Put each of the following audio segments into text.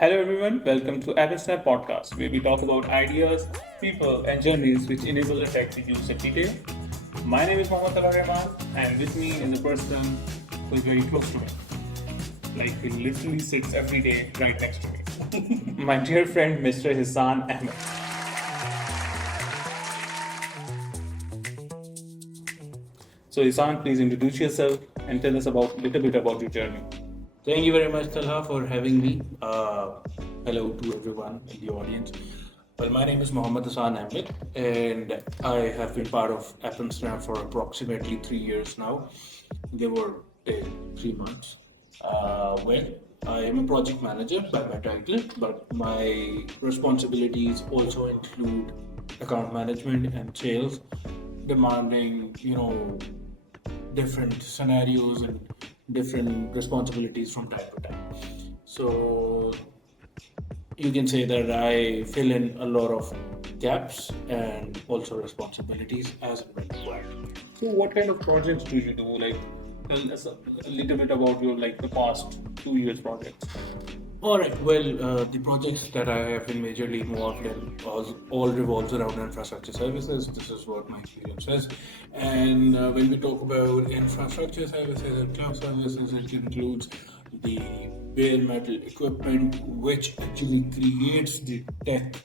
Hello everyone, welcome to Snap Podcast, where we talk about ideas, people, and journeys which enable the tech we use every day. My name is Muhammad Rehman, and with me is the person who is very close to me. Like he literally sits every day right next to me. My dear friend, Mr. Hissan Ahmed. So Hissan, please introduce yourself and tell us about a little bit about your journey. Thank you very much, Talha, for having me. Hello to everyone in the audience. Well, my name is Muhammad Hissan Ahmed, and I have been part of Snap for approximately 3 years now. They were 3 months. Well, I am a project manager by my title, but my responsibilities also include account management and sales, demanding, different scenarios and different responsibilities from time to time. So you can say that I fill in a lot of gaps and also responsibilities as and when required. So, what kind of projects do you do? Like, tell us a little bit about your the past 2 years projects. All right. Well, the projects that I have been majorly involved in all revolves around infrastructure services. This is what my experience is. And when we talk about infrastructure services and cloud services, it includes the bare metal equipment which actually creates the tech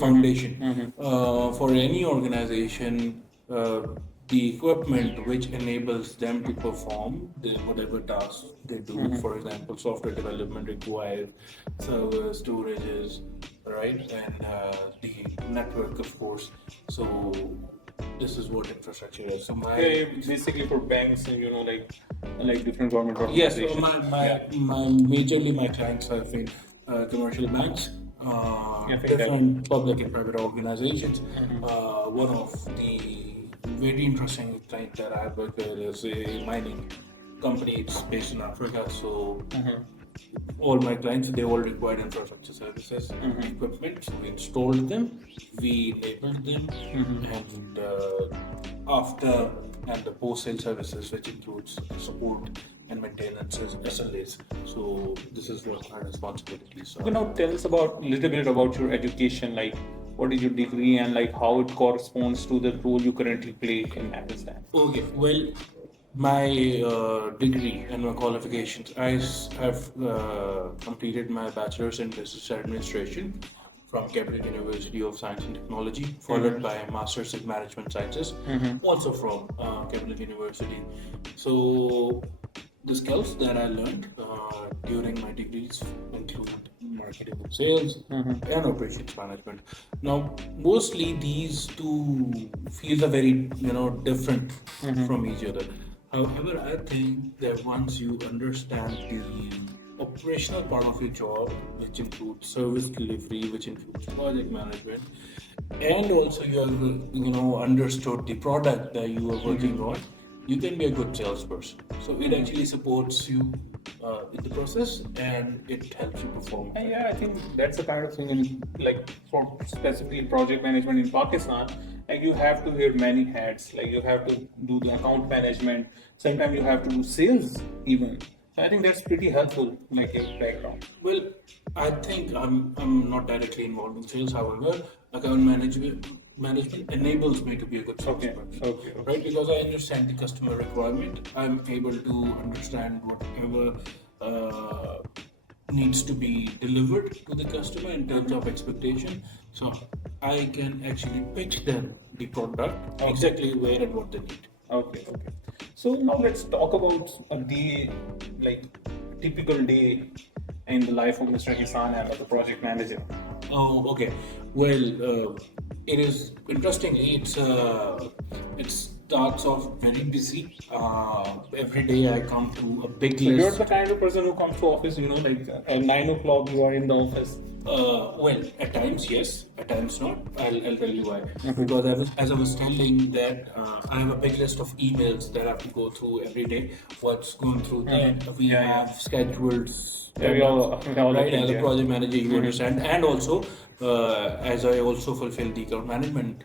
foundation for any organization. The equipment which enables them to perform whatever tasks they do. For example, software development requires server storages, right, and the network, of course. So this is what infrastructure is. So Okay, basically for banks and like different government yes, organizations. so my majorly my clients have been commercial banks, different public and private organizations. One of the very interesting client that I work with is a mining company. It's based in Africa, so all my clients they all required infrastructure services equipment. So we installed them, we enabled them, and after and the post sale services, which includes support and maintenance SLAs. So this is what my responsibilities Okay, are. now tell us about a little bit about your education, like what is your degree and like how it corresponds to the role you currently play in Pakistan. Okay, well, my degree and my qualifications, have completed my bachelor's in business administration from Capital University of Science and Technology, followed by a master's in management sciences, also from Capital University. So the skills that I learned during my degrees include marketing and sales and operations management. Now, mostly these two fields are very different from each other. However, I think that once you understand the operational part of your job, which includes service delivery, which includes project management, and also you have understood the product that you are working on, you can be a good salesperson. So it actually supports you in the process and it helps you perform. Yeah, I think that's the kind of thing in like for specifically project management in Pakistan. Like you have to wear many hats. Like you have to do the account management. Sometimes you have to do sales even. So I think that's pretty helpful, like a background. Well, I think I'm not directly involved in sales. However, account management enables me to be a good salesperson. Okay. Right? Because I understand the customer requirement. I'm able to understand whatever needs to be delivered to the customer in terms of expectation. So I can actually pitch them the product exactly where and what they need. Okay. So now let's talk about the like typical day in the life of Mr. Hissan and the project manager. Oh, okay. Well, it is interestingly. It starts off very busy. Every day I come to a big So you're list. the kind of person who comes to office, like at 9 o'clock you are in the office. Well, at times yes, at times not. I'll tell you why. Because as I was telling that I have a big list of emails that I have to go through every day. What's going through that? We have scheduled. Yeah, we all Right, as a yeah. project manager, you understand, and also as I also fulfill the account management,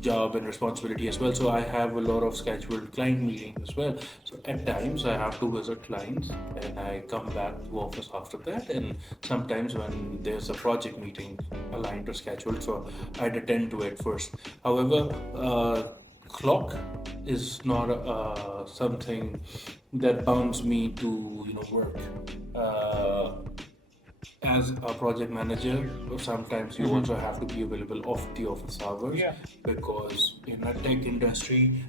job and responsibility as well. So I have a lot of scheduled client meetings as well. So at times I have to visit clients and I come back to office after that. And sometimes when there's a project meeting aligned or scheduled, so I'd attend to it first. However, clock is not something that bounds me to work. Uh, as a project manager, sometimes you also have to be available off the office hours. Yeah. Because in a tech industry,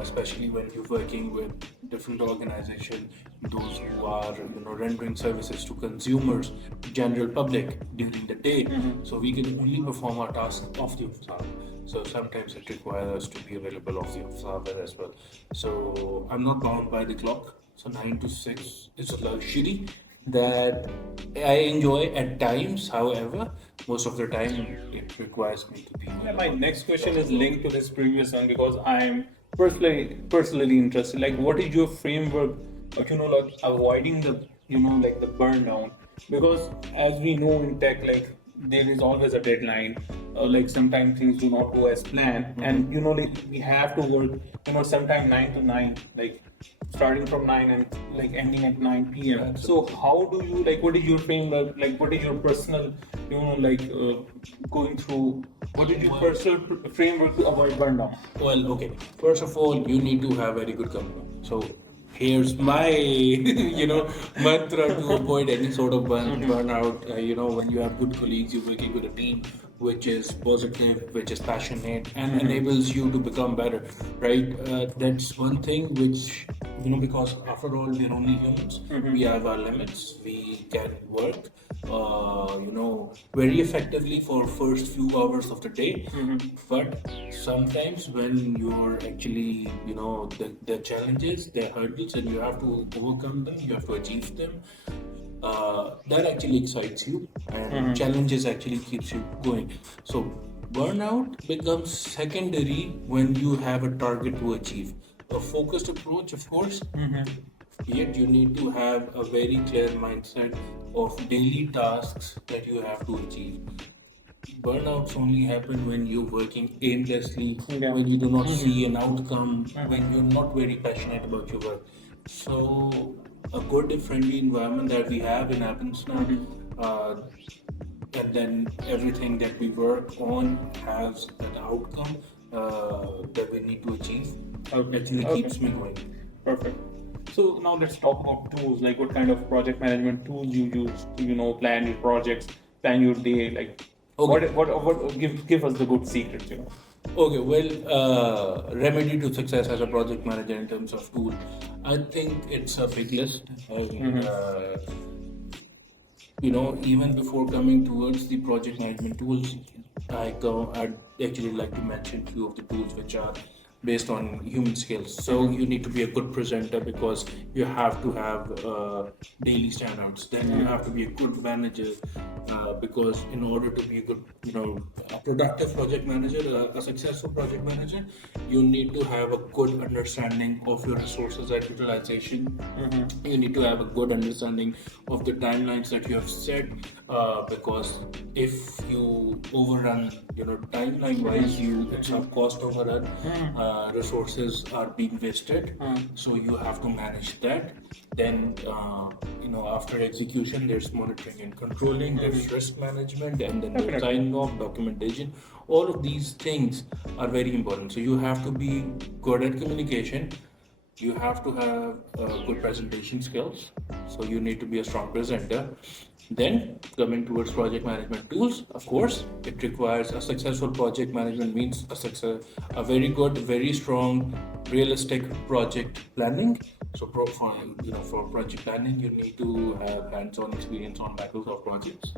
especially when you're working with different organizations, those who are rendering services to consumers, general public during the day, so we can only perform our tasks off the office hour. So sometimes it requires us to be available off the office hour as well. So I'm not bound by the clock. So 9 to 6 is a luxury that I enjoy at times. However, most of the time it requires me to be. Yeah, my next question is linked to this previous one because I'm personally interested. Like, what is your framework of like avoiding the like the burn down? Because as we know in tech, like there is always a deadline. Like sometimes things do not go as planned, and like we have to work. Sometime 9 to 9, like starting from 9 and like ending at 9 p.m. So how do you like? What is your framework? Like, what is your personal, like going through? What is your personal framework to avoid burn down? Well, okay. First of all, you need to have very good company. So here's my, mantra to avoid any sort of burnout. When you have good colleagues, you're working with a team which is positive, which is passionate, and enables you to become better, right? That's one thing which, because after all, we're only humans. We have our limits. We can work, very effectively for first few hours of the day. But sometimes when you're actually, the challenges, the hurdles, and you have to overcome them, you have to achieve them. That actually excites you, and challenges actually keeps you going. So burnout becomes secondary when you have a target to achieve. A focused approach, of course, yet you need to have a very clear mindset of daily tasks that you have to achieve. Burnouts only happen when you're working aimlessly, when you do not see an outcome, when you're not very passionate about your work. So, a good friendly environment that we have in Athens now, and then everything that we work on has an outcome that we need to achieve. Actually keeps me going. Perfect. So now let's talk about tools. Like, what kind of project management tools you use to plan your projects, plan your day. Like, what give us the good secrets. Okay, well, remedy to success as a project manager in terms of tool, I think it's a big list. Even before coming towards the project management tools, I'd actually like to mention few of the tools which are based on human skills. So you need to be a good presenter because you have to have daily standards. Then you have to be a good manager because in order to be a good, a productive project manager, a successful project manager, you need to have a good understanding of your resources and utilization. You need to have a good understanding of the timelines that you have set because if you overrun, timeline wise, it's a cost overrun. Resources are being wasted, so you have to manage that. Then after execution there's monitoring and controlling, there's risk management, and then there's signing off, documentation. All of these things are very important, so you have to be good at communication. You have to have good presentation skills, so you need to be a strong presenter. Then, coming towards project management tools, of course, it requires a successful project management means a very good, very strong, realistic project planning. So, for project planning, you need to have hands-on experience on Microsoft projects.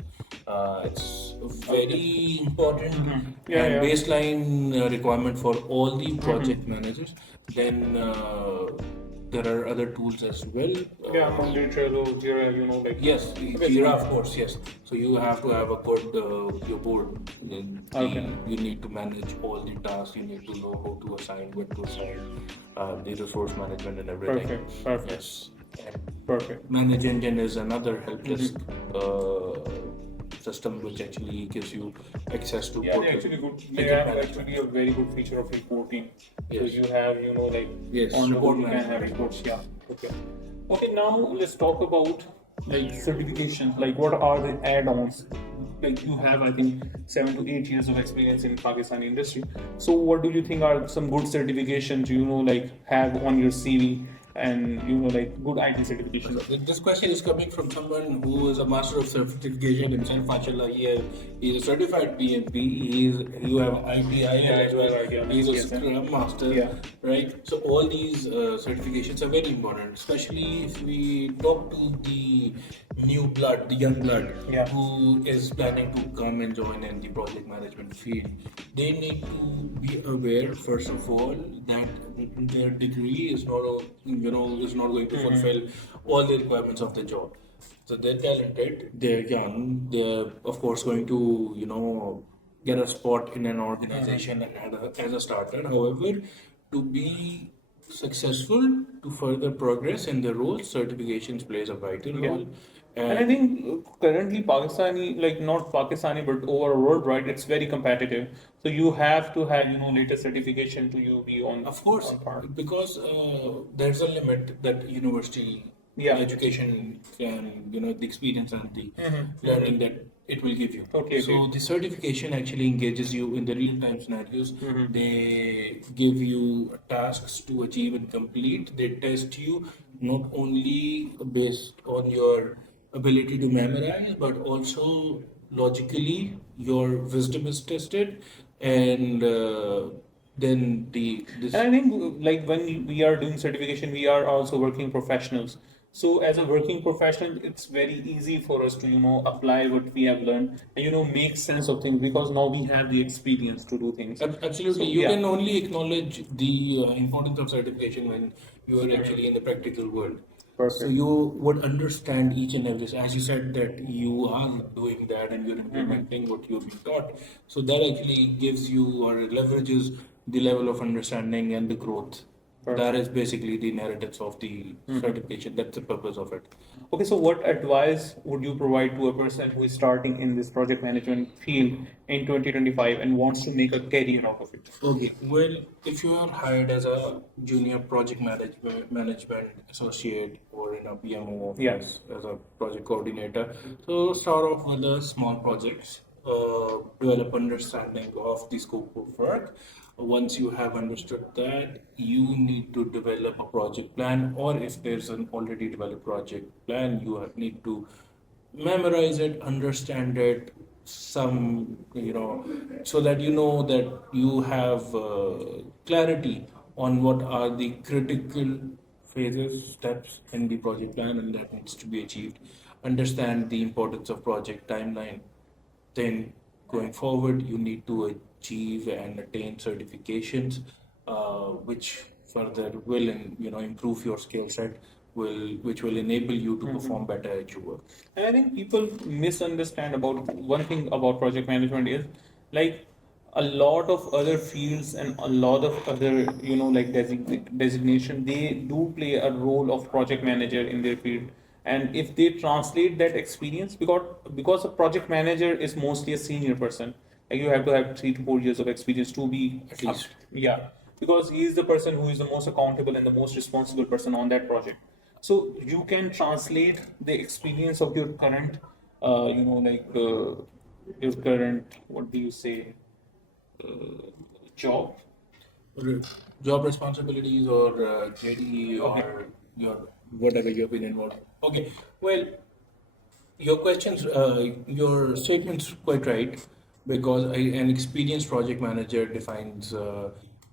It's very important and baseline requirement for all the project managers. Then there are other tools as well. Monday, Trello, Jira, like. Yes, Jira, of course, yes. So you have to have a good your board. You need to manage all the tasks. You need to know how to assign, what to assign, the resource management and everything. Perfect. Yes. Perfect. Manage Engine is another help desk system which actually gives you access to Yeah, they portal actually good. They ticket have management. actually a very good feature of reporting. So Yes. you have, like Yes, on the go report you can have management. reports. Yeah. Okay. Okay. Now let's talk about like certifications. Like what are the add-ons? Like you have, I think, 7 to 8 years of experience in Pakistani industry. So what do you think are some good certifications like have on your CV and like good IT certifications? This question is coming from someone who is a master of certification himself. Mashallah, he is a certified PMP. You have ITI Yeah, I as do have well. idea. He is a Yes, sir. Scrum Master, Yeah. right? So all these certifications are very important, especially if we talk to the new blood, the young blood, Yeah. who is planning to come and join in the project management field. They need to be aware, first of all, that their degree is not, is not going to fulfill all the requirements of the job. So they're talented, they're young, they're of course going to, get a spot in an organization and as a starter. However, to be successful, to further progress in the role, certifications plays a vital Yeah. role. And I think currently Pakistani, like not Pakistani, but overall world, right? It's very competitive. So you have to have, latest certification to you be Of course, on par. because there's a limit that university Yeah. education can, the experience and the Mm-hmm. learning that it will give you. Okay, So okay. the certification actually engages you in the real-time scenarios. They give you tasks to achieve and complete. They test you not only based on your ability to memorize, but also logically your wisdom is tested, and then the this. And I think like when we are doing certification, we are also working professionals. So as a working professional, it's very easy for us to apply what we have learned and make sense of things because now we have the experience to do things. Absolutely, So you yeah. can only acknowledge the importance of certification when you are actually in the practical world. So Perfect. you would understand each and every, as you said, that you are doing that and you're implementing what you've been taught. So that actually gives you or leverages the level of understanding and the growth. That is basically the narratives of the certification. That's the purpose of it. Okay, so what advice would you provide to a person who is starting in this project management field in 2025 and wants to make a career out of it? Okay, well, if you are hired as a junior project management associate or in a PMO office as a project coordinator, so start off with the small projects, develop understanding of the scope of work. Once you have understood that, you need to develop a project plan, or if there's an already developed project plan, you need to memorize it, understand it, some, so that you know that you have clarity on what are the critical phases, steps in the project plan, and that needs to be achieved. Understand the importance of project timeline. Then, going forward, you need to achieve and attain certifications, which further will, improve your skill set, which will enable you to perform better at your work. And I think people misunderstand about one thing about project management is like a lot of other fields and a lot of other, like designation, they do play a role of project manager in their field. And if they translate that experience, because a project manager is mostly a senior person, like you have to have 3 to 4 years of experience to be At least. yeah, because he is the person who is the most accountable and the most responsible person on that project. So you can translate the experience of your current, your current, what do you say, job. Or, job responsibilities or JD or Okay. your whatever you have been involved. Okay, well, your statement's quite right, because an experienced project manager defines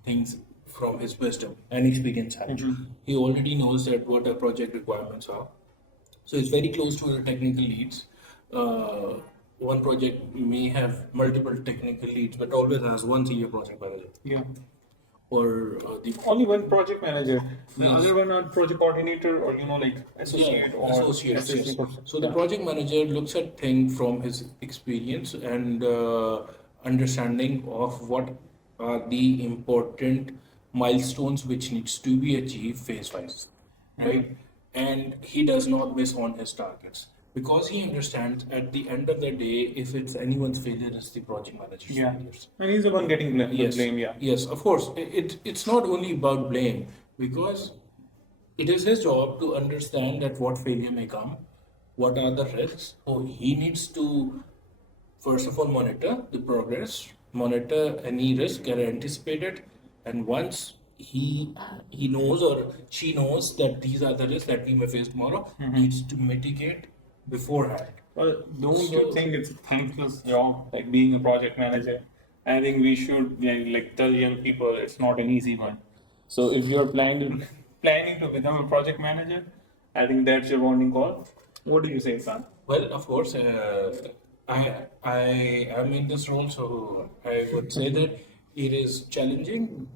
things from his wisdom and experience side. He already knows that what the project requirements are. So it's very close to the technical leads. Uh, One project may have multiple technical leads, but always has one senior project manager. Yeah. Or the Only one project manager. The Yes. other one are project coordinator or like associate or associates, yes. assistant professor. So the project manager looks at things from his experience and understanding of what are the important milestones which needs to be achieved phase wise, right? And he does not miss on his targets. because he understands at the end of the day, if it's anyone's failure, it's the project manager's Yeah. failures. And he's the one getting Yes, blame. Yeah. yes, of course. It's not only about blame, because it is his job to understand that what failure may come, what are the risks. So he needs to first of all monitor the progress, monitor any risk, and anticipate it. And once he knows or she knows that these are the risks that we may face tomorrow, needs to mitigate beforehand. Well, don't you think it's a thankless job, like being a project manager? I think we should, yeah, like tell young people it's not an easy one. So if you're planning to become a project manager, I think that's your warning call. What do you say, San? Well, of course, I am in this role, so I would say that it is challenging,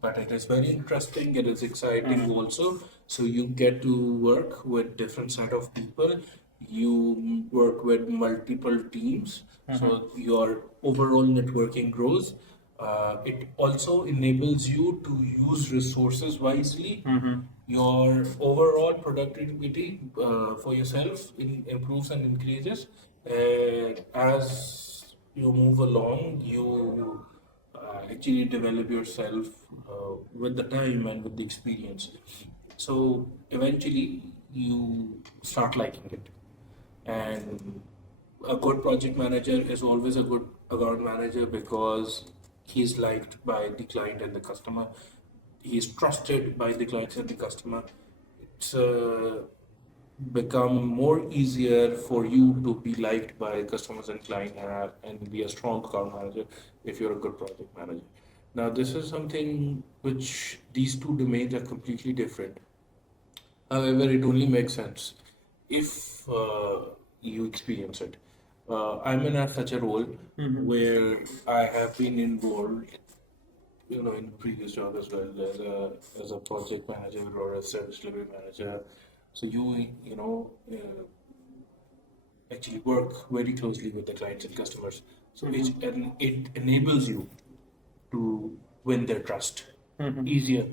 but it is very interesting. It is exciting also. So you get to work with different set of people. You work with multiple teams, so your overall networking grows. It also enables you to use resources wisely. Your overall productivity for yourself improves and increases. As you move along, you actually develop yourself with the time and with the experience. So eventually, you start liking it. And a good project manager is always a good account manager because he's liked by the client and the customer. He's trusted by the clients and the customer. It's become more easier for you to be liked by customers and client, and be a strong account manager if you're a good project manager. Now, this is something which these two domains are completely different. However, it only makes sense if you experience it. I'm in such a role where I have been involved, in previous job as well as a project manager or a service delivery manager. So actually work very closely with the clients and customers. So it enables you to win their trust easier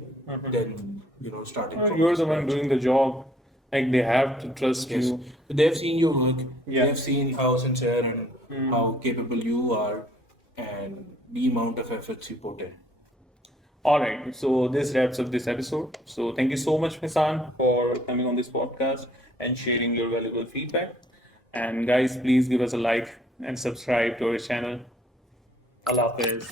than starting from You're the the one scratch. doing the job. Like they have to trust Yes. you. So they've seen your work. Yeah. They've seen how sincere and how capable you are, and the amount of efforts you put in. All right, so this wraps up this episode. So thank you so much, Hassan, for coming on this podcast and sharing your valuable feedback. And guys, please give us a like and subscribe to our channel. Allah Hafiz.